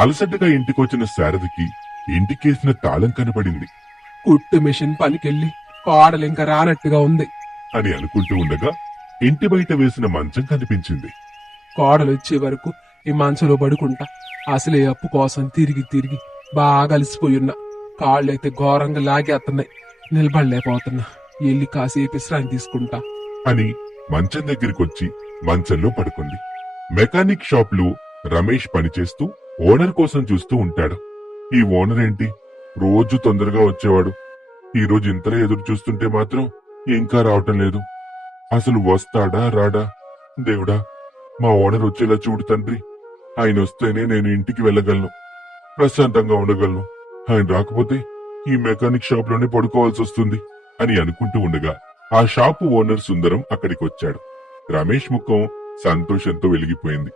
అలసటగా ఇంటికొచ్చిన శారదకి ఇంటికేసిన తాళం కనపడింది కుట్టు మిషన్ పనికెళ్ళి కోడలు ఇంకా రానట్టుగా ఉంది. అని అనుకుంటూ ఉండగా ఇంటి బయట వేసిన మంచం కనిపించింది. కోడలు వచ్చే వరకు ఈ మంచంలో పడుకుంటా. అసలే అప్పు కోసం తిరిగి తిరిగి బాగా అలసిపోయున్నా. కాళ్ళైతే ఘోరంగా లాగేస్తున్నాయి. నిలబడలేకపోతున్నా. ఎల్లి కాసేపు విశ్రాంతి తీసుకుంటా అని మంచం దగ్గరికొచ్చి మంచంలో పడుకుంది. మెకానిక్ షాప్ లో రమేష్ పనిచేస్తూ ఓనర్ కోసం చూస్తూ ఉంటాడు. ఈ ఓనర్ ఏంటి రోజు తొందరగా వచ్చేవాడు, ఈ రోజు ఇంతలో ఎదురు చూస్తుంటే మాత్రం ఇంకా రావటం లేదు. అసలు వస్తాడా రాడా? దేవుడా, మా ఓనర్ వచ్చేలా చూడు తండ్రి. ఆయన వస్తేనే నేను ఇంటికి వెళ్ళగలను, ప్రశాంతంగా ఉండగలను. ఆయన రాకపోతే ఈ మెకానిక్ షాప్ లోనే పడుకోవాల్సి వస్తుంది అని అనుకుంటూ ఉండగా ఆ షాపు ఓనర్ సుందరం అక్కడికొచ్చాడు. రమేష్ ముఖం సంతోషంతో వెలిగిపోయింది.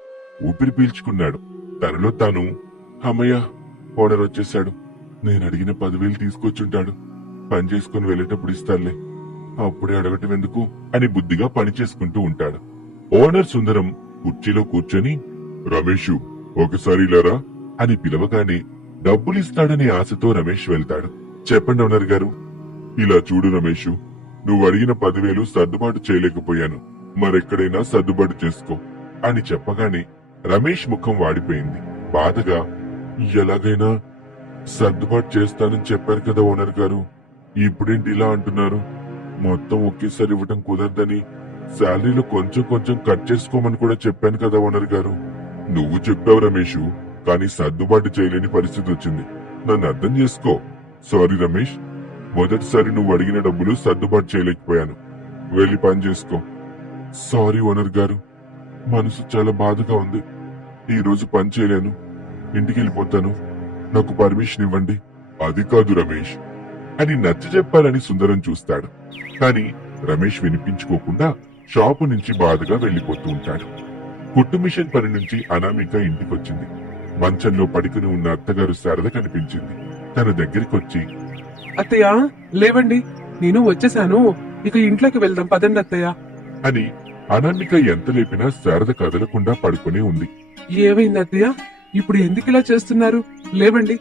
ఊపిరి పీల్చుకున్నాడు. తనలో తాను, అమ్మయ్య, ఓనర్ వచ్చేశాడు. నేను అడిగిన 10,000 తీసుకొచ్చుంటాడు. పని చేసుకుని వెళ్ళేటప్పుడు ఇస్తానులే, అప్పుడే అడగటం ఎందుకు అని బుద్ధిగా పని చేసుకుంటూ ఉంటాడు. ఓనర్ సుందరం కుర్చీలో కూర్చొని, రమేషు, ఒకసారి ఇలారా అని పిలవగానే డబ్బులిస్తాడనే ఆశతో రమేష్ వెళ్తాడు. చెప్పండి ఓనర్ గారు. ఇలా చూడు రమేషు, నువ్వు అడిగిన 10,000 సర్దుబాటు చేయలేకపోయాను, మరెక్కడైనా సర్దుబాటు చేసుకో అని చెప్పగానే రమేష్ ముఖం వాడిపోయింది. బాధగా, ఎలాగైనా సర్దుబాటు చేస్తానని చెప్పారు కదా ఓనర్ గారు, ఇప్పుడేంటి ఇలా అంటున్నారు? మొత్తం ఒకేసారి ఇవ్వటం కుదరదని శాలరీలో కొంచెం కొంచెం కట్ చేసుకోమని కూడా చెప్పాను కదా ఓనర్ గారు. నువ్వు చెప్పావు రమేషు, కానీ సర్దుబాటు చేయలేని పరిస్థితి వచ్చింది. నన్ను అర్థం చేసుకో. సారీ రమేష్, మొదటిసారి నువ్వు అడిగిన డబ్బులు సర్దుబాటు చేయలేకపోయాను. వెళ్ళి పని చేసుకో. సారీ ఓనర్ గారు, మనసు చాలా బాధగా ఉంది. ఈ రోజు పని చేయలేను, ఇంటికి వెళ్ళిపోతాను. నాకు పర్మిషన్ ఇవ్వండి. అది కాదు రమేష్ అని నచ్చ చెప్పాలని సుందరం చూస్తాడు. కాని రమేష్ వినిపించుకోకుండా షాపు నుంచి బాధగా వెళ్లిపోతూ ఉంటాడు. కుట్టు మిషన్ పని నుంచి అనామిక ఇంటికొచ్చింది. మంచంలో పడుకుని ఉన్న అత్తగారు శారద కనిపించింది. తన దగ్గరికొచ్చి, అత్తయ్య లేవండి, నేను వచ్చేసాను, ఇక ఇంట్లోకి వెళ్దాం పదండి అత్తయ్య అని అనామిక ఎంత లేపినా శారద కదలకుండా పడుకునే ఉంది. ఏమైంది అత్తయ్య? ఇప్పుడు ఎందుకు ఇలా చేస్తున్నారు? లేవండి.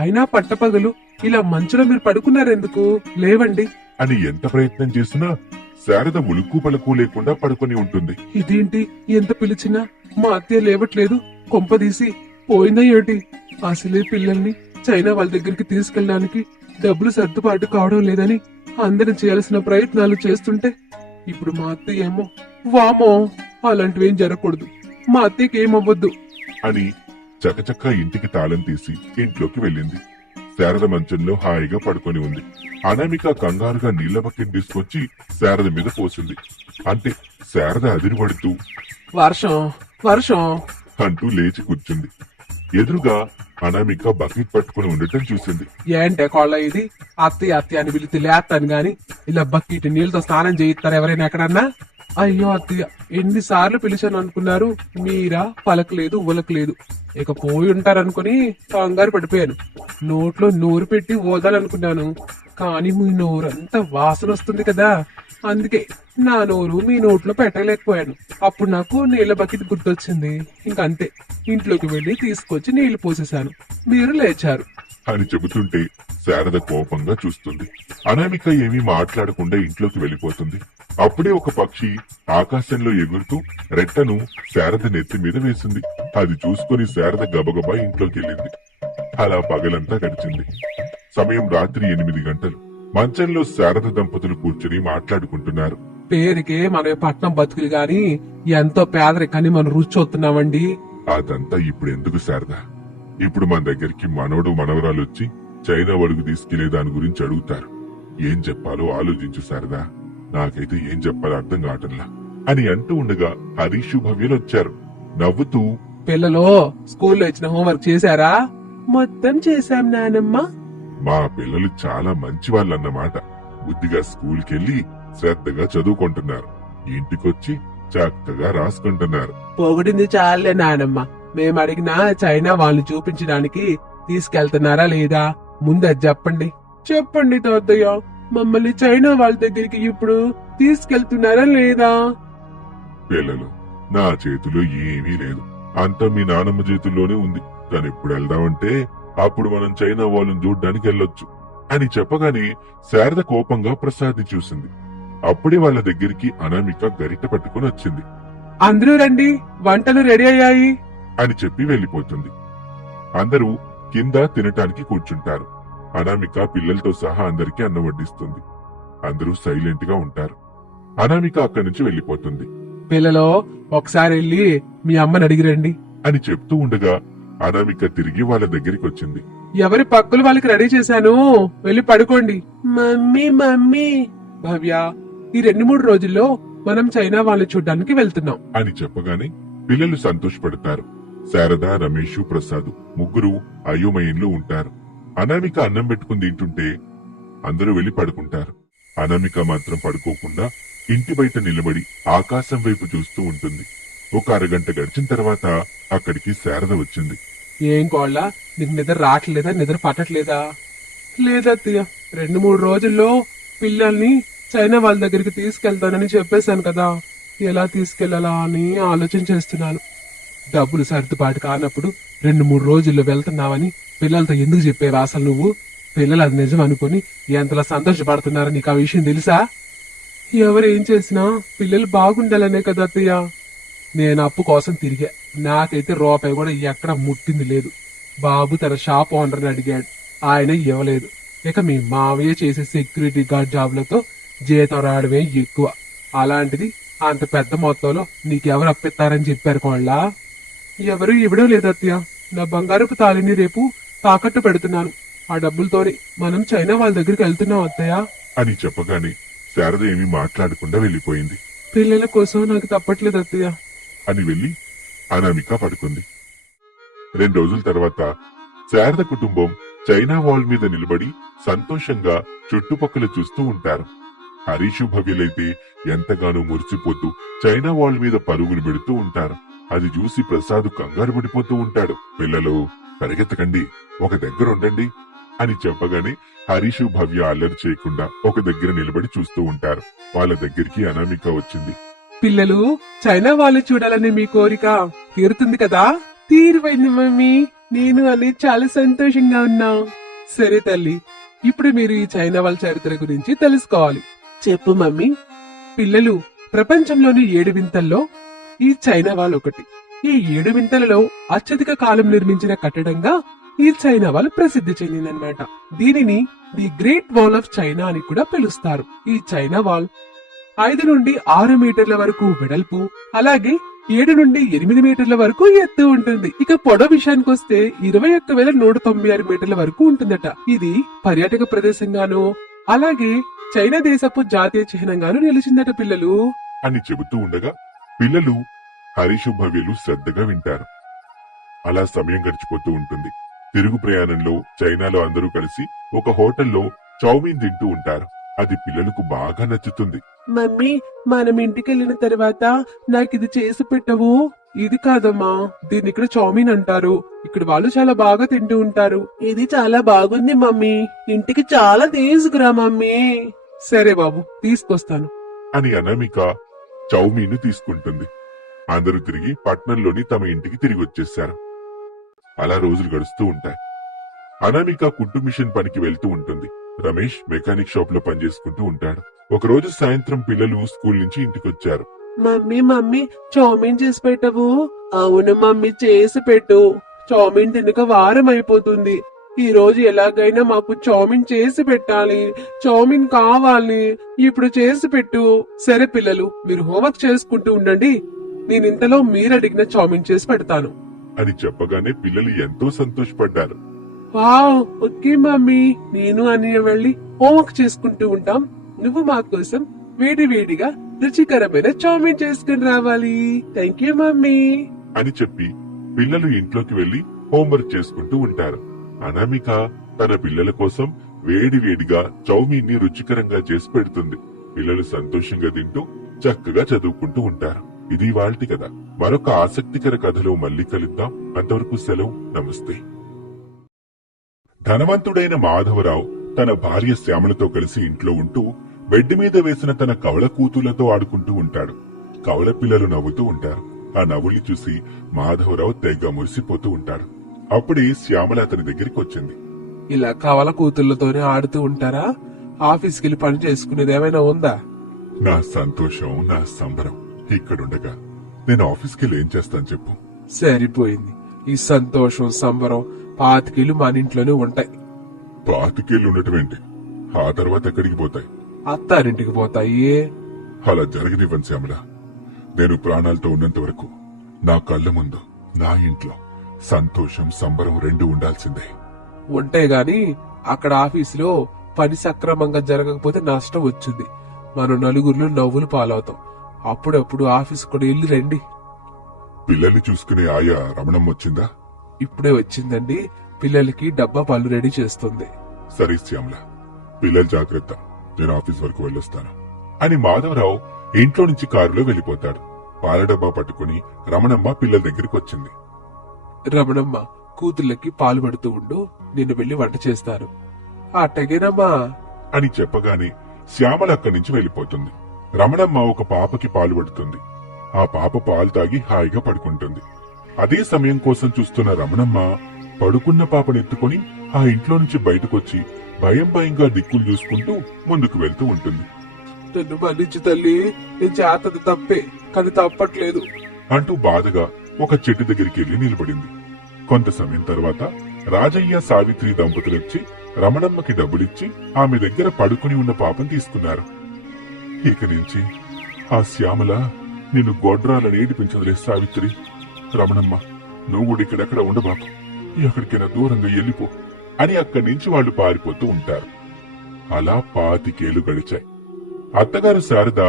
అయినా పట్టపగలు ఇలా మంచులో మీరు పడుకున్నారెందుకు? లేవండి అని ఎంత ప్రయత్నం చేసినా శారద ఉలుక్కు పలుకు లేకుండా పడుకొని ఉంటుంది. ఇదేంటి, ఎంత పిలిచినా మా అత్తయ్య లేవట్లేదు? కొంపదీసి పోయిందా ఏటి? అసలే పిల్లల్ని చైనా వాళ్ళ దగ్గరికి తీసుకెళ్ళడానికి డబ్బులు సర్దుబాటు కావడం లేదని అందరం చేయాల్సిన ప్రయత్నాలు చేస్తుంటే ఇప్పుడు మా అత్తయ్య ఏమో, వామో, అలాంటివేం జరగకూడదు, మా అత్తయ్యకి ఏమవ్వద్దు అని చకచక్క ఇంటికి తాళం తీసి ఇంట్లోకి వెళ్ళింది. శారద మంచంలో హాయిగా పడుకొని ఉంది. అనామిక కంగారుగా నీళ్ల బకెట్ తీసుకొచ్చి శారద మీద పోసింది. అంటే శారద అదిరిపడుతూ, వర్షం వర్షం అంటూ లేచి కూర్చుంది. ఎదురుగా అనామిక బకెట్ పట్టుకుని ఉండటం చూసింది. ఏంటే కోళ్ళ ఇది? అత్తయ్య అత్తయ్య అని పిలిచి లేస్తాను గాని ఇలా బకెట్ నీళ్ళతో స్నానం చేయిస్తారు ఎవరైనా ఎక్కడన్నా? అయ్యో అత్తయ్య, ఎన్నిసార్లు పిలిచాను అనుకున్నారు? మీరా పలకలేదు ఉలకలేదు. ఇక పోయి ఉంటారనుకుని కంగారు పడిపోయాను. నోట్లో నోరు పెట్టి ఓదాలనుకున్నాను, కానీ మీ నోరంతా వాసన వస్తుంది కదా, అందుకే నా నోరు మీ నోట్లో పెట్టలేకపోయాను. అప్పుడు నాకు నీళ్ల బకెట్ గుర్తొచ్చింది. ఇంకంతే, ఇంట్లోకి వెళ్లి తీసుకొచ్చి నీళ్లు పోసేశాను, మీరు లేచారు అని చెబుతుంటే శారద కోపంగా చూస్తుంది. అనామిక ఏమీ మాట్లాడకుండా ఇంట్లోకి వెళ్లిపోతుంది. అప్పుడే ఒక పక్షి ఆకాశంలో ఎగురుతూ రెట్టను శారద నెత్తి మీద వేసింది. అది చూసుకుని శారద గబగబా ఇంట్లోకి వెళ్ళింది. అలా పగలంతా గడిచింది. సమయం రాత్రి 8 గంటలు. మంచంలో శారద దంపతులు కూర్చుని మాట్లాడుకుంటున్నారు. పేరుకే మన పట్నం బతుకులు గాని ఎంతో పేదరికాన్ని మనం రుచి చూస్తున్నామండి. అదంతా ఇప్పుడు ఎందుకు శారద? ఇప్పుడు మన దగ్గరికి మనవడు మనవరాలు వచ్చి చైనా వడుగు తీసుకెళ్లే దాని గురించి అడుగుతారు. ఏం చెప్పాలో ఆలోచించు శారదా, నాకైతే ఏం చెప్పాలో అర్థం కావటంలా అని అంటూ ఉండగా హరీషు భవ్యలు వచ్చారు. నవ్వుతూ, పిల్లలు స్కూల్లో ఇచ్చిన హోంవర్క్ చేశారా? మొత్తం చేశాం నానమ్మ. మా పిల్లలు చాలా మంచి వాళ్ళన్నమాట. బుద్ధిగా స్కూల్కెళ్లి శ్రద్ధగా చదువుకుంటున్నారు. ఇంటికొచ్చి చక్కగా రాసుకుంటున్నారు. పొగిడింది చాలే నానమ్మ. మేము అడిగిన చైనా వాళ్ళని చూపించడానికి తీసుకెళ్తున్నారా లేదా? ముందు అది చెప్పండి. చెప్పండి తాతయ్య, మమ్మల్ని చైనా వాళ్ళ దగ్గరికి ఇప్పుడు తీసుకెళ్తున్నారా లేదా? పిల్లలు, నా చేతిలో ఏమీ లేదు, అంతా మీ నానమ్మ చేతుల్లోనే ఉంది. కానీ ఇప్పుడు వెళ్దామంటే అప్పుడు మనం చైనా వాళ్ళని చూడ్డానికి వెళ్ళొచ్చు అని చెప్పగానే శారద కోపంగా ప్రసాద్ని చూసింది. అప్పుడే వాళ్ళ దగ్గరికి అనామిక గరిట పట్టుకుని వచ్చింది అందరూ రండి, వంటలు రెడీ అయ్యాయి అని చెప్పి వెళ్లిపోతుంది. అందరూ కింద తినటానికి కూర్చుంటారు. అనామిక పిల్లలతో సహా అందరికీ అన్నం వడ్డిస్తుంది. అందరూ సైలెంట్ గా ఉంటారు. అనామిక అక్కడి నుంచి వెళ్లిపోతుంది పిల్లలో ఒకసారి వెళ్ళి మీ అమ్మని అడిగిరండి అని చెప్తూ ఉండగా అనామిక తిరిగి వాళ్ళ దగ్గరికి వచ్చింది. ఎవరి పక్కులు వాళ్ళకి రెడీ చేశాను, వెళ్ళి పడుకోండి. మమ్మీ మమ్మీ భవ్య, ఈ 2-3 రోజుల్లో మనం చైనా వాళ్ళని చూడ్డానికి వెళ్తున్నాం అని చెప్పగానే పిల్లలు సంతోషపడతారు. శారద, రమేష్, ప్రసాద్ ముగ్గురు అయోమయంలో ఉంటారు. అనామిక అన్నం పెట్టుకుని తింటుంటే అందరూ వెళ్లి పడుకుంటారు. అనామిక మాత్రం పడుకోకుండా ఇంటి బయట నిలబడి ఆకాశం వైపు చూస్తూ ఉంటుంది. ఒక అరగంట గడిచిన తర్వాత అక్కడికి శారద వచ్చింది. ఏం కోళ్ళ, నీకు నిద్ర రావట్లేదా, నిద్ర పట్టట్లేదా? లేదత్తయ్య, 2-3 రోజుల్లో పిల్లల్ని చైనా వాళ్ళ దగ్గరికి తీసుకెళ్తానని చెప్పేశాను కదా, ఎలా తీసుకెళ్లాలా అని ఆలోచన చేస్తున్నాను. డబ్బులు సర్దుబాటు కానప్పుడు 2-3 రోజుల్లో వెళ్తున్నావని పిల్లలతో ఎందుకు చెప్పేవా అసలు నువ్వు? పిల్లలు అది నిజం అనుకుని ఎంతలా సంతోషపడుతున్నారో నీకు ఆ విషయం తెలుసా? ఎవరు ఏం చేసినా పిల్లలు బాగుండాలనే కదా అత్తయ్య. నేను అప్పు కోసం తిరిగా, నాకైతే రూపాయి కూడా ఎక్కడ ముట్టింది లేదు. బాబు తన షాప్ ఓనర్ని అడిగాడు, ఆయన ఇవ్వలేదు. ఇక మీ మావయ్య చేసే సెక్యూరిటీ గార్డ్ జాబ్లతో జీతం రావడమే ఎక్కువ. అలాంటిది అంత పెద్ద మొత్తంలో నీకెవరు అప్పిస్తారని చెప్పారు కోళ్ళ? ఎవరు ఇవ్వడం లేదు అత్తయ్య. నా బంగారపు తాళిని రేపు తాకట్టు పెడుతున్నాను. ఆ డబ్బులతోనే మనం చైనా వాళ్ళ దగ్గరికి వెళ్తున్నాం అత్తయ్య అని చెప్పగానే శారద ఏమీ మాట్లాడకుండా వెళ్లిపోయింది. పిల్లల కోసం నాకు తప్పట్లేదు అత్తయ్య అని వెళ్లి అనామిక పడుకుంది. 2 రోజుల తర్వాత శారద కుటుంబం చైనా వాల్ మీద నిలబడి సంతోషంగా చుట్టుపక్కల చూస్తూ ఉంటారు. హరీషు భవ్యులైతే ఎంతగానో మురిసిపోతూ చైనా వాల్ మీద పరుగులు పెడుతూ ఉంటారు. అది చూసి ప్రసాద్ కంగారు పడిపోతూ ఉంటాడు. పిల్లలు పరిగెత్తకండి, ఒక దగ్గర ఉండండి అని చెప్పగానే హరీషు భవ్య అల్లరి చేయకుండా ఒక దగ్గర నిలబడి చూస్తూ ఉంటారు. వాళ్ళ దగ్గరికి అనామిక వచ్చింది. పిల్లలు, చైనా వాళ్ళు చూడాలని మీ కోరిక తీరుతుంది కదా? తీరువైంది మమ్మీ, నేను అని చాలా సంతోషంగా ఉన్నా. సరే తల్లి, ఇప్పుడు మీరు ఈ చైనా వాళ్ళ చరిత్ర గురించి తెలుసుకోవాలి. చెప్పు మమ్మీ. పిల్లలు, ప్రపంచంలోని 7 వింతల్లో ఈ చైనా వాల్ ఒకటి. ఈ 7 వింతలలో అత్యధిక కాలం నిర్మించిన కట్టడంగా ఈ చైనా వాల్ ప్రసిద్ధి చెందిందన్నమాట. దీనిని the great wall of China అని కూడా పిలుస్తారు. ఈ చైనా వాల్ 5 నుండి 6 మీటర్ల వరకు వెడల్పు, అలాగే 7 నుండి 8 మీటర్ల వరకు ఎత్తు ఉంటుంది. ఇక పొడవు విషయానికి వస్తే 21,196 మీటర్ల వరకు ఉంటుందట. ఇది పర్యాటక ప్రదేశంగాను, అలాగే చైనా దేశపు జాతీయ చిహ్నంగాను నిలిచిందట పిల్లలు అని చెబుతూ ఉండగా పిల్లలు హరీషు భవ్యులు శ్రద్ధగా వింటారు. అలా సమయం గడిచిపోతూ ఉంటుంది. తిరుగు ప్రయాణంలో చైనాలో అందరూ కలిసి ఒక హోటల్లో చౌమీన్ తింటూ ఉంటారు. అది పిల్లలకు బాగా నచ్చుతుంది. మమ్మీ, మనం ఇంటికి వెళ్ళిన తర్వాత నాకు ఇది చేసి పెట్టవు? ఇది కాదమ్మా, దీన్ని ఇక్కడ చౌమీన్ అంటారు. ఇక్కడ వాళ్ళు చాలా బాగా తింటూ ఉంటారు. ఇది చాలా బాగుంది మమ్మీ, ఇంటికి చాలా తీసుకురా మమ్మీ. సరే బాబు, తీసుకొస్తాను అని అనామిక చౌమీను తీసుకుంటుంది. అందరూ తిరిగి పట్నంలోని తమ ఇంటికి తిరిగి వచ్చేశారు. అలా రోజులు గడుస్తూ ఉంటాయి. అనామిక కుట్టు మిషన్ పనికి వెళ్తూ ఉంటుంది. రమేష్ మెకానిక్ షాప్ లో పనిచేసుకుంటూ ఉంటాడు. ఒకరోజు సాయంత్రం పిల్లలు స్కూల్ నుంచి ఇంటికొచ్చారు. మమ్మీ మమ్మీ, చౌమీన్ చేసి పెట్టవు? అవును మమ్మీ, చేసి పెట్టు. చౌమీన్ తినక వారం అయిపోతుంది. ఈ రోజు ఎలాగైనా మాకు చౌమీన్ చేసి పెట్టాలి. చౌమీన్ కావాలి, ఇప్పుడు చేసి పెట్టు. సరే పిల్లలు, మీరు హోంవర్క్ చేసుకుంటూ ఉండండి, నేను ఇంతలో మీరు అడిగిన చౌమీన్ చేసి పెడతాను అని చెప్పగానే పిల్లలు ఎంతో సంతోషపడ్డారు. వావ్, ఓకే మమ్మీ, నేను అన్నయ్య వెళ్ళి హోంవర్క్ చేసుకుంటూ ఉంటాం. నువ్వు మా కోసం వేడి వేడిగా రుచికరమైన చౌమీన్ చేసుకుని రావాలి. థ్యాంక్ యూ మమ్మీ అని చెప్పి పిల్లలు ఇంట్లోకి వెళ్లి హోంవర్క్ చేసుకుంటూ ఉంటారు. అనామిక తన పిల్లల కోసం వేడి వేడిగా చౌమీన్ ని రుచికరంగా చేసి పెడుతుంది. పిల్లలు సంతోషంగా తింటూ చక్కగా చదువుకుంటూ ఉంటారు. ఇది ఇవాల్టి కథ. మరొక ఆసక్తికర కథలో మళ్ళీ కలుద్దాం. అంతవరకు సెలవు, నమస్తే. ధనవంతుడైన మాధవరావు తన భార్య శ్యామలతో కలిసి ఇంట్లో ఉంటూ బెడ్ మీద వేసిన తన కవల కూతుళ్లతో ఆడుకుంటూ ఉంటాడు. కవల పిల్లలు నవ్వుతూ ఉంటారు. ఆ నవ్వుల్ని చూసి మాధవరావు తెగ మురిసిపోతూ ఉంటాడు. అప్పుడే శ్యామల అతని దగ్గరికి వచ్చింది. ఇలా కవల కూతుళ్ళతోనే ఆడుతూ ఉంటారా? ఆఫీస్కి వెళ్ళి పని చేసుకునేది ఏమైనా ఉందా? నా సంతోషం, నా సంబరం ఇక్కడుండగా నేను ఆఫీస్కి ఏం చేస్తాను చెప్పు? సరిపోయింది. ఈ సంతోషం సంబరం 25 మన ఇంట్లోనే ఉంటాయి. పాతికేళ్లు ఉండటం ఏంటి? ఆ తర్వాత ఎక్కడికి పోతాయి? అత్తారింటికి పోతాయి. అలా జరగనివ్వను శ్యామల. నేను ప్రాణాలతో ఉన్నంత వరకు నా కళ్ళ ముందు నా ఇంట్లో సంతోషం సంబరం రెండు ఉండాల్సిందే. ఉంటే గాని అక్కడ ఆఫీసులో పని సక్రమంగా జరగకపోతే నష్టం వచ్చింది. మనం నలుగురిలో నవ్వులు పాలవుతాం. అప్పుడప్పుడు ఆఫీస్ కూడా వెళ్ళి రండి. పిల్లల్ని చూసుకునే ఆయా రమణం వచ్చిందా? ఇప్పుడే వచ్చిందండి. పిల్లలకి డబ్బా పళ్ళు రెడీ చేస్తుంది. సరే శ్యామల, పిల్లలు జాగ్రత్త, నేను ఆఫీస్ వరకు వెళ్ళొస్తాను అని మాధవరావు ఇంట్లో నుంచి కారులో వెళ్లిపోతాడు. పాల డబ్బా పట్టుకుని రమణమ్మ పిల్లల దగ్గరికి వచ్చింది. రమణమ్మ, కూతుళ్ళకి పాలు పడుతూ ఉండు, నేను వెళ్లి వంట చేస్తాను. అట్టగేనమ్మా అని చెప్పగానే శ్యామల అక్కడి నుంచి వెళ్లిపోతుంది. రమణమ్మ ఒక పాపకి పాలు పడుతుంది. ఆ పాప పాలు తాగి హాయిగా పడుకుంటుంది. అదే సమయం కోసం చూస్తున్న రమణమ్మ పడుకున్న పాపనెత్తుకుని ఆ ఇంట్లో నుంచి బయటకొచ్చి భయం భయంగా దిక్కులు చూసుకుంటూ ముందుకు వెళ్తూ ఉంటుంది. నన్ను మన్నించు తల్లి, నేను చేతది తప్పే, కానీ తప్పట్లేదు అంటూ బాధగా ఒక చెట్టు దగ్గరికి వెళ్లి నిలబడింది. కొంత సమయం తర్వాత రాజయ్య సావిత్రి దంపతులొచ్చి రమణమ్మకి డబ్బులిచ్చి ఆమె దగ్గర పడుకుని ఉన్న పాపం తీసుకున్నారు. ఇక నుంచి ఆ శ్యామల నిన్ను గొడ్రాలని ఏడిపించదులే సావిత్రి. రమణమ్మ, నువ్వు కూడా ఇక్కడెక్కడ ఉండబాకు, ఎక్కడికైనా దూరంగా వెళ్ళిపో అని అక్కడి నుంచి వాళ్లు పారిపోతూ ఉంటారు. అలా 25 ఏళ్లు గడిచాయి. అత్తగారు శారద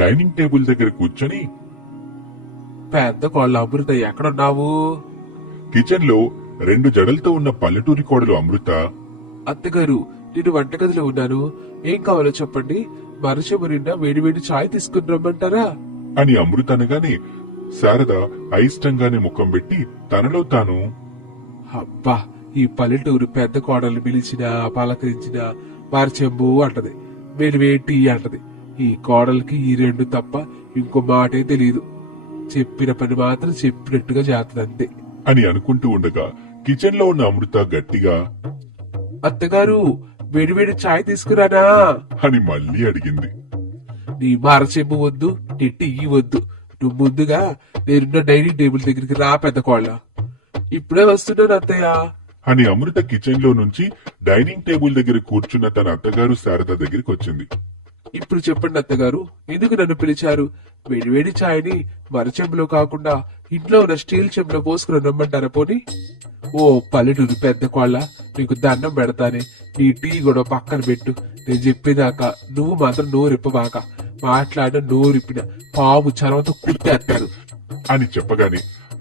డైనింగ్ టేబుల్ దగ్గర కూర్చొని, పెద్ద కోళ్ళ అమృత ఎక్కడున్నావు? కిచెన్ లో 2 జడలతో ఉన్న పల్లెటూరి కోడలు అమృత, అత్తగారు, నేను వంటగదిలో ఉన్నాను, ఏం కావాలో చెప్పండి, మరచెంబు నిండా వేడివేడి ఛాయ్ తీసుకుని రమ్మంటారా అని అమృత అనగానే శారద అయిష్టంగానే ముఖం పెట్టి తనలో తాను, అబ్బా, ఈ పల్లెటూరు పెద్ద కోడలు పిలిచినా పలకరించినా మరచెంబు అంటది, వేడివేడి టీ అంటది. ఈ కోడలికి ఈ 2 తప్ప ఇంకో మాటే తెలియదు. చెప్పిన పని మాత్రం చెప్పినట్టుగా చేస్తుంది అంతే అని అనుకుంటూ ఉండగా కిచెన్ లో ఉన్న అమృత గట్టిగా, అత్తగారు, వేడివేడి ఛాయ్ తీసుకురానా అని మళ్ళీ అడిగింది. నీ మరచెంబు వద్దు, నీ టీ వద్దు, నువ్వు ముందుగా నేనున్న డైనింగ్ టేబుల్ దగ్గరికి రా పెద్ద కోళ్ళ. ఇప్పుడే వస్తున్నాను అత్తయ్య అని అమృత కిచెన్ లో నుంచి డైనింగ్ టేబుల్ దగ్గర కూర్చున్న తన అత్తగారు శారద దగ్గరికి వచ్చింది. ఇప్పుడు చెప్పండి అత్తగారు, ఎందుకు నన్ను పిలిచారు? వేడివేడి ఛాయ్ని మరచెంబులో కాకుండా ఇంట్లో ఉన్న స్టీల్ చెంబులో పోసుకుని రమ్మంటారా పోనీ? ఓ పల్లెటూరు పెద్ద కోళ్ళ, నీకు దండం పెడతానే, నీ టీ కూడా పక్కన పెట్టు. నేను చెప్పేదాకా నువ్వు మాత్రం నోరిప్పబాక. మాట్లాడిన నోరిప్పిన పాము చర్మంతో కుట్టేస్తారు అని చెప్పగానే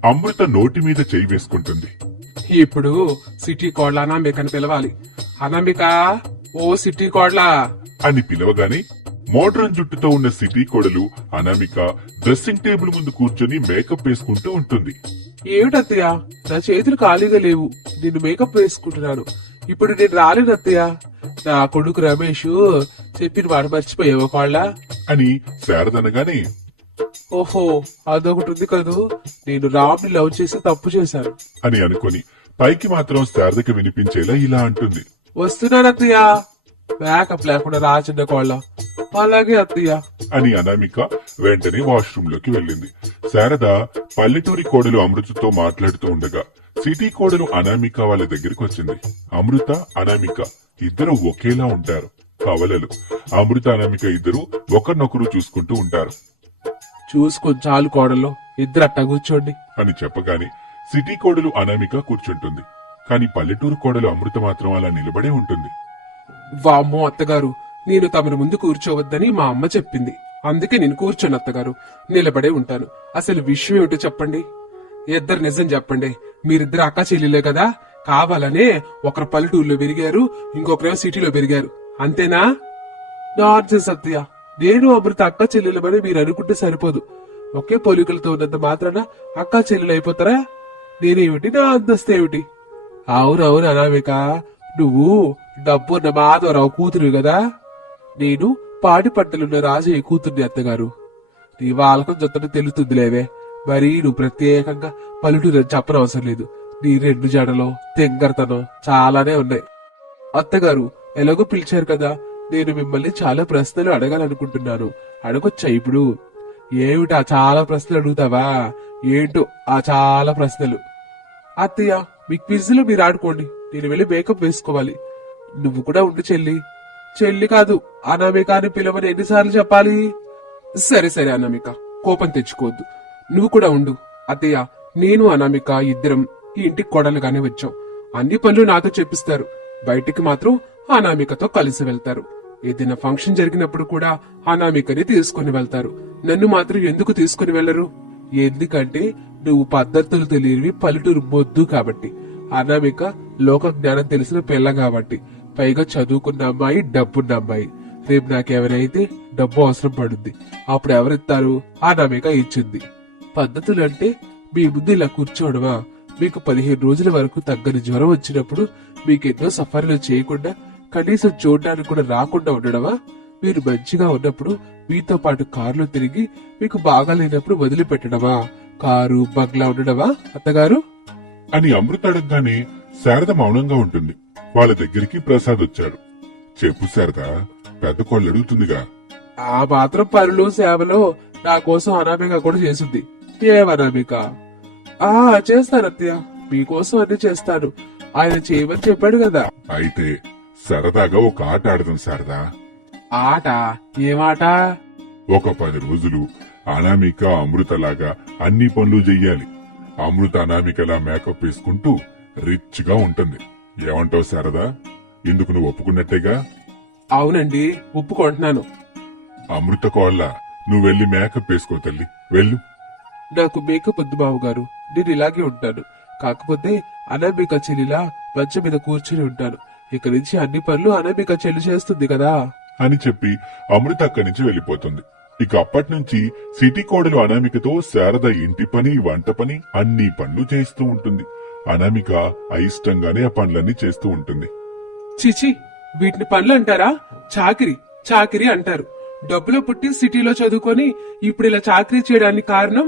అమృత నోటి మీద చేయి వేసుకుంటుంది. ఇప్పుడు సిటీ కోడ్ల అనామికని పిలవాలి. అనామిక, ఓ సిటీ కోడ్ల అని పిలవగానే మోడ్రన్ జుట్టుతో ఉన్న సిటీ కోడలు అనామిక డ్రెస్సింగ్ టేబుల్ ముందు కూర్చొని మేకప్ వేసుకుంటూ ఉంటుంది. ఏమిటత్తయ్య, నా చేతులు ఖాళీగా లేవు, నేను మేకప్ వేసుకుంటున్నాను. ఇప్పుడు నేను రాలేను అత్తయ్య. నా కొడుకు రమేష్ చెప్పిన వాడు మర్చిపోయావా కోళ్ళ అని శారదనగానే, ఓహో, అదొకటి ఉంది కదూ, నేను రామ్ని లవ్ చేసి తప్పు చేశాను అని అనుకొని పైకి మాత్రం శారదకి వినిపించేలా ఇలా అంటుంది. వస్తున్నాను అత్తయ్య. మేకప్ లేకుండా రాచిన కోళ్ళ. అలాగే అత్తయ్య అని అనామిక వెంటనే వాష్రూమ్ లోకి వెళ్ళింది. శారద పల్లెటూరి కోడలు అమృతతో మాట్లాడుతూ ఉండగా సిటీ కోడలు అనామిక వాళ్ళ దగ్గరికి వచ్చింది. అమృత, అనామిక ఇద్దరు ఒకేలా ఉంటారు, కవలలు. అమృత, అనామిక ఇద్దరు ఒకరినొకరు చూసుకుంటూ ఉంటారు. చూసుకొని చాలు కోడల్లో, ఇద్దరు అట్టా కూర్చోండి అని చెప్పగానే సిటీ కోడలు అనామిక కూర్చుంటుంది. కాని పల్లెటూరు కోడలు అమృత మాత్రం అలా నిలబడే ఉంటుంది. వామ్మో అత్తగారు, నేను తమను ముందు కూర్చోవద్దని మా అమ్మ చెప్పింది, అందుకే నేను కూర్చోను అత్తగారు, నిలబడే ఉంటాను. అసలు విషయం ఏమిటో చెప్పండి. ఇద్దరు నిజం చెప్పండి. మీరిద్దరు అక్క చెల్లెలే కదా, కావాలనే ఒకరు పల్లెటూరులో పెరిగారు, ఇంకొకరేమో సిటీలో పెరిగారు, అంతేనా? నాన్సెన్స్ అత్తయ్య, నేను అమృత అక్క చెల్లెలమని మీరు అనుకుంటే సరిపోదు. ఒకే పోలికలతో ఉన్నంత మాత్రాన అక్క చెల్లెలు అయిపోతారా? నేనేమిటి, నా అంతస్తు ఏమిటి? అవునవును అనామిక, నువ్వు డబ్బున్న మాధవరావు కూతురు కదా, నేను పాడి పంటలున్న రాజయ్య కూతుర్ని అత్తగారు. నీ వాళ్ళకం జొత్తని తెలుస్తుందిలేవే. మరి నువ్వు ప్రత్యేకంగా పల్లెటూరు అని చెప్పనవసరం లేదు. నీ రెండు జడలో తెంగరతనం చాలానే ఉన్నాయి. అత్తగారు ఎలాగో పిలిచారు కదా, నేను మిమ్మల్ని చాలా ప్రశ్నలు అడగాలనుకుంటున్నాను. అడగొచ్చా ఇప్పుడు? ఏమిటా చాలా ప్రశ్నలు అడుగుతావా? ఏంటో ఆ చాలా ప్రశ్నలు. అత్తయ్య, మీ క్విజ్లో మీరు ఆడుకోండి, నేను వెళ్ళి మేకప్ వేసుకోవాలి. నువ్వు కూడా ఉండు చెల్లి. చెల్లి కాదు, అనామిక అని పిలవని ఎన్నిసార్లు చెప్పాలి? సరే సరే అనామిక, కోపం తెచ్చుకోవద్దు. నువ్వు కూడా ఉండు. అత్తయ్య, నేను అనామిక ఇద్దరం ఈ ఇంటికి కోడలుగానే వచ్చాం. అన్ని పనులు నాతో చెప్పిస్తారు. బయటికి మాత్రం అనామికతో కలిసి వెళ్తారు. ఏదైనా ఫంక్షన్ జరిగినప్పుడు కూడా అనామికని తీసుకుని వెళ్తారు. నన్ను మాత్రం ఎందుకు తీసుకుని వెళ్లరు? ఎందుకంటే నువ్వు పద్ధతులు తెలియనివి పల్లెటూరు మొద్దు కాబట్టి. అనామిక లోక జ్ఞానం తెలిసిన పిల్ల కాబట్టి. పైగా చదువుకున్న అమ్మాయి, డబ్బున్న అమ్మాయి. రేపు నాకెవరైతే డబ్బు అవసరం పడుద్ది, అప్పుడు ఎవరిస్తారు? అనామిక ఇచ్చింది. పద్ధతులు అంటే మీ ముందు ఇలా కూర్చోవడమా? మీకు 15 రోజుల వరకు తగ్గని జ్వరం వచ్చినప్పుడు మీకెన్నో సఫర్లు చేయకుండా, కనీసం చూడడానికి కూడా రాకుండా ఉండడమా? మీరు మంచిగా ఉన్నప్పుడు మీతో పాటు కారులో తిరిగి, మీకు బాగా లేనప్పుడు వదిలిపెట్టడమా? కారు బంగ్లా ఉండడమా అత్తగారు? అని అమృత అడగగానే శారద మౌనంగా ఉంటుంది. వాళ్ళ దగ్గరికి ప్రసాద్ వచ్చాడు. చెప్పు శారద, పెద్ద కోళ్ళు అడుగుతుందిగా. ఆ మాత్రం పనులు సేవలో నా కోసం అనామిక కూడా చేసింది. ఏమనామిక? చేస్తాను అత్తయ్య, మీకోసం అన్ని చేస్తాను. ఆయన చేయమని చెప్పాడు కదా. అయితే సరదాగా ఒక ఆట ఆడదాం శారదా. ఆట? ఏమాట? ఒక 10 రోజులు అనామిక అమృతలాగా అన్ని పనులు చెయ్యాలి. అమృత అనామికలా మేకప్ వేసుకుంటూ రిచ్ గా ఉంటుంది. ఏమంటావు శారదా? ఇందుకు నువ్వు ఒప్పుకున్నట్టేగా? అవునండి, ఒప్పుకుంటున్నాను. అమృత కోళ్ళ, నువ్వు వెళ్లి మేకప్ వేసుకో తల్లి, వెళ్ళు. నాకు మేకప్ వద్దు బావగారు, నేను ఇలాగే ఉంటాను. కాకపోతే అనామిక చెల్లిలా మంచం మీద కూర్చుని ఉంటాను. ఇక నుంచి అన్ని పనులు అనామిక చెల్లి చేస్తుంది కదా అని చెప్పి అమృత అక్కడి నుంచి వెళ్లిపోతుంది. ఇక అప్పటి నుంచి సిటీ కోడలు అనామికతో శారద ఇంటి పని, వంట పని అన్ని పనులు చేస్తూ ఉంటుంది. అనామిక అయిష్టంగానే ఆ పనులన్నీ చేస్తూ ఉంటుంది. చిచి, వీటిని పనులు అంటారా? చాకిరి చాకిరి అంటారు. డబ్బులో పుట్టి సిటీలో చదువుకొని ఇప్పుడు ఇలా చాకరీ చేయడానికి కారణం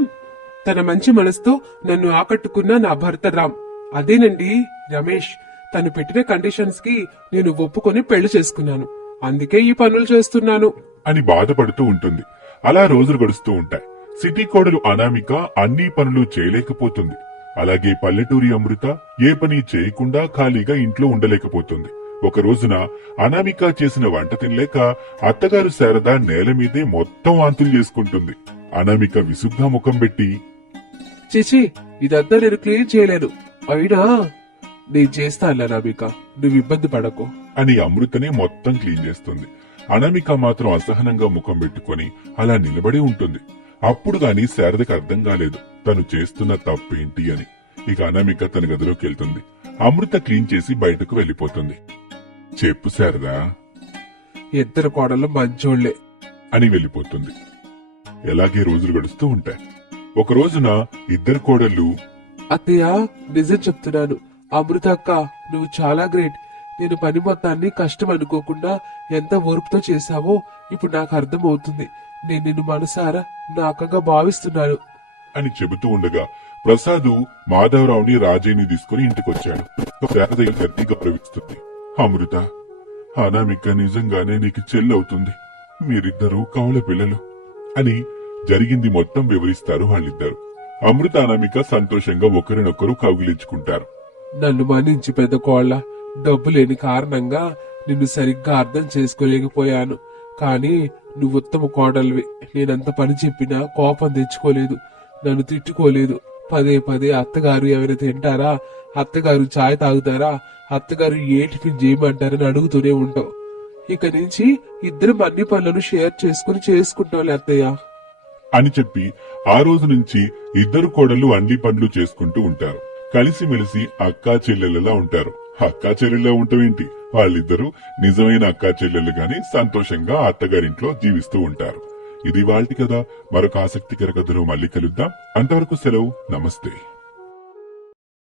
తన మంచి మనసుతో నన్ను ఆకట్టుకున్న నా భర్త రామ్. అదేనండి రమేష్. తను పెట్టిన కండిషన్స్ కి నేను ఒప్పుకొని పెళ్లి చేసుకున్నాను. అందుకే ఈ పనులు చేస్తున్నాను అని బాధపడుతూ ఉంటుంది. అలా రోజులు గడుస్తూ ఉంటాయి. సిటీ కోడలు అనామిక అన్ని పనులు చేయలేకపోతుంది. అలాగే పల్లెటూరి అమృత ఏ పని చేయకుండా ఖాళీగా ఇంట్లో ఉండలేకపోతుంది. ఒక రోజున అనామిక చేసిన వంట తినలేక అత్తగారు శారద నేల మీదే మొత్తం వాంతులు చేసుకుంటుంది. అనామిక విసుగ్గా ముఖం పెట్టి, చిచి, ఇదంతా నేను క్లీన్ చేయలేను. అయినా నేను చేస్తాను అనామిక, నువ్వు ఇబ్బంది పడకు అని అమృతనే మొత్తం క్లీన్ చేస్తుంది. అనామిక మాత్రం అసహనంగా ముఖం పెట్టుకుని అలా నిలబడి ఉంటుంది. అప్పుడు గాని శారదకు అర్థం కాలేదు తను చేస్తున్న తప్పేంటి అని. ఇక అనామిక తన గదిలోకి వెళ్తుంది. అమృత క్లీన్ చేసి బయటకు వెళ్లిపోతుంది. చెప్పు శారదా. ఇద్దరు కోడళ్ళు మంచోళ్లే అని వెళ్లిపోతుంది. ఎలాగే రోజులు గడుస్తూ ఉంటాయి. ఒక రోజున ఇద్దరు కోడళ్ళు, అత్తయ్య నిజం చెప్తున్నాను, అమృత అక్క నువ్వు చాలా గ్రేట్. నేను పని మొత్తాన్ని కష్టం అనుకోకుండా ఎంత ఓర్పుతో చేశావో ఇప్పుడు నాకు అర్థం అవుతుంది. నేను నిన్ను మనసారా నా అక్కగా భావిస్తున్నాను అని చెబుతూ ఉండగా ప్రసాదు మాధవరావుని రాజయ్యని తీసుకుని ఇంటికొచ్చాడు. శారద గట్టిగా ప్రవేశిస్తుంది. అమృత, అనామిక నిజంగానే నీకు చెల్లవుతుంది. మీరిద్దరూ కౌల పిల్లలు అని జరిగింది మొత్తం వివరిస్తారు వాళ్ళిద్దరు. అమృత అనామిక సంతోషంగా ఒకరినొకరు కౌగిలించుకుంటారు. నన్ను మన్నించి పెద్ద కోళ్ళ, డబ్బు లేని కారణంగా నిన్ను సరిగ్గా అర్థం చేసుకోలేకపోయాను. కానీ నువ్వు ఉత్తమ కోడలివి. నేనంత పని చెప్పినా కోపం తెచ్చుకోలేదు, నన్ను తిట్టుకోలేదు. పదే పదే అత్తగారు ఎవరైనా తింటారా, అత్తగారు చాయ్ తాగుతారా, అత్తగారు ఏ టిఫిన్ చేయమంటారని అడుగుతూనే ఉంటావు. ఇక నుంచి ఇద్దరం అన్ని పనులను షేర్ చేసుకుని చేసుకుంటాం అత్తయ్య అని చెప్పి ఆ రోజు నుంచి ఇద్దరు కోడళ్లు అన్ని పనులు చేసుకుంటూ ఉంటారు. కలిసిమెలిసి అక్కా చెల్లెళ్ళలా ఉంటారు. అక్కా చెల్లెళ్ళ ఉంటావేంటి, వాళ్ళిద్దరూ నిజమైన అక్కా చెల్లెళ్ళుగాని సంతోషంగా అత్తగారింట్లో జీవిస్తూ ఉంటారు. ఇది వాళ్ళటి కథ. మరొక ఆసక్తికర కథలో మళ్ళీ కలుద్దాం. అంతవరకు సెలవు. నమస్తే.